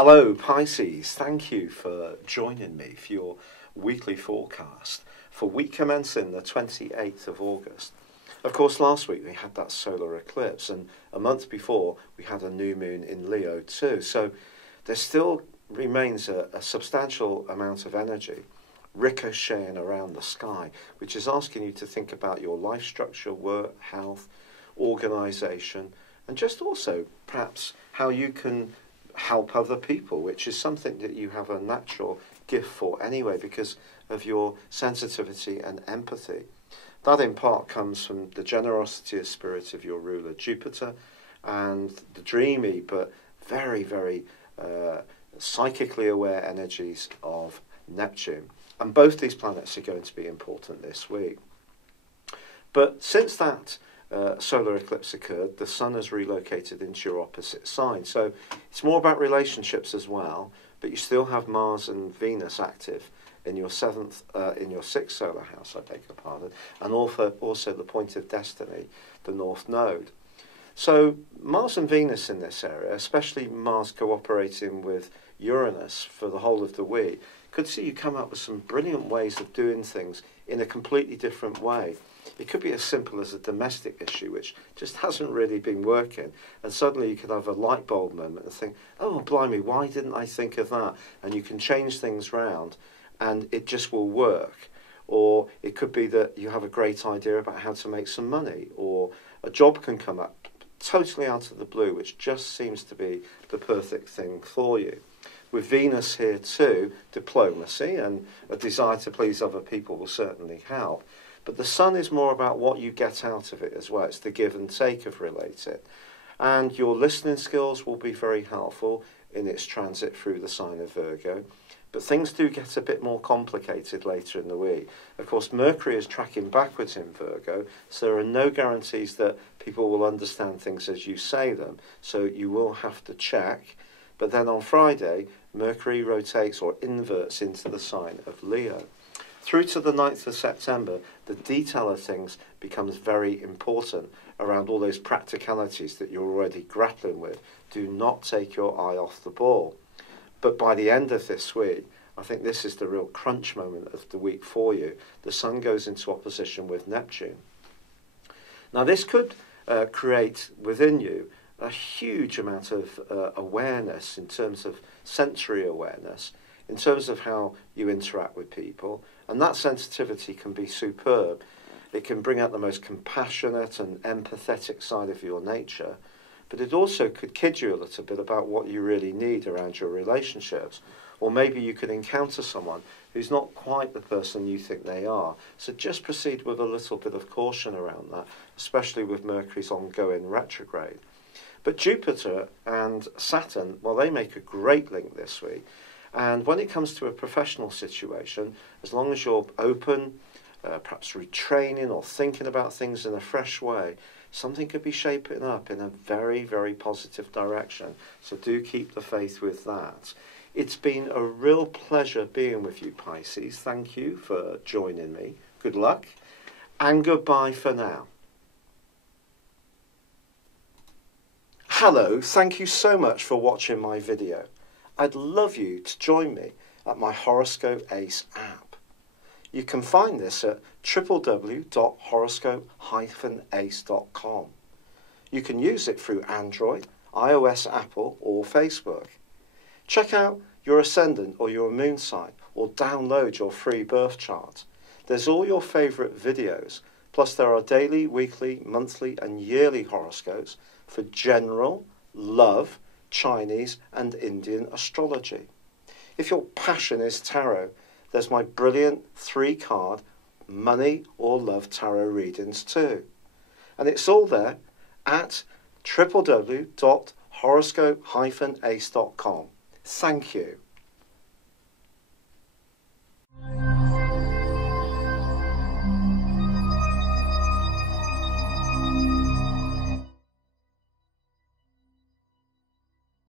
Hello Pisces, thank you for joining me for your weekly forecast for week commencing the 28th of August. Of course, last week we had that solar eclipse, and a month before we had a new moon in Leo too. So there still remains a substantial amount of energy ricocheting around the sky, which is asking you to think about your life structure, work, health, organisation, and just also perhaps how you can help other people, which is something that you have a natural gift for anyway because of your sensitivity and empathy. That in part comes from the generosity of spirit of your ruler Jupiter and the dreamy but very, very psychically aware energies of Neptune. And both these planets are going to be important this week. But since that solar eclipse occurred, the sun has relocated into your opposite sign. So it's more about relationships as well, but you still have Mars and Venus active in your sixth solar house, I beg your pardon, and also the point of destiny, the North Node. So Mars and Venus in this area, especially Mars cooperating with Uranus for the whole of the week, could see you come up with some brilliant ways of doing things in a completely different way. It could be as simple as a domestic issue which just hasn't really been working, and suddenly you could have a light bulb moment and think, oh blimey, why didn't I think of that? And you can change things round and it just will work. Or it could be that you have a great idea about how to make some money, or a job can come up totally out of the blue which just seems to be the perfect thing for you. With Venus here too, diplomacy and a desire to please other people will certainly help. But the sun is more about what you get out of it as well. It's the give and take of related. And your listening skills will be very helpful in its transit through the sign of Virgo. But things do get a bit more complicated later in the week. Of course, Mercury is tracking backwards in Virgo, so there are no guarantees that people will understand things as you say them. So you will have to check. But then on Friday, Mercury rotates or inverts into the sign of Leo. Through to the 9th of September, the detail of things becomes very important around all those practicalities that you're already grappling with. Do not take your eye off the ball. But by the end of this week, I think this is the real crunch moment of the week for you. The sun goes into opposition with Neptune. Now this could create within you a huge amount of awareness in terms of sensory awareness, in terms of how you interact with people. And that sensitivity can be superb. It can bring out the most compassionate and empathetic side of your nature. But it also could kid you a little bit about what you really need around your relationships. Or maybe you could encounter someone who's not quite the person you think they are. So just proceed with a little bit of caution around that, especially with Mercury's ongoing retrograde. But Jupiter and Saturn, well, they make a great link this week. And when it comes to a professional situation, as long as you're open, perhaps retraining or thinking about things in a fresh way, something could be shaping up in a very, very positive direction. So do keep the faith with that. It's been a real pleasure being with you, Pisces. Thank you for joining me. Good luck. And goodbye for now. Hello, thank you so much for watching my video. I'd love you to join me at my Horoscope Ace app. You can find this at www.horoscope-ace.com. You can use it through Android, iOS, Apple or Facebook. Check out your ascendant or your moon sign or download your free birth chart. There's all your favourite videos, plus there are daily, weekly, monthly and yearly horoscopes for general, love, Chinese and Indian astrology. If your passion is tarot, there's my brilliant 3-card money or love tarot readings too. And it's all there at www.horoscope-ace.com. Thank you.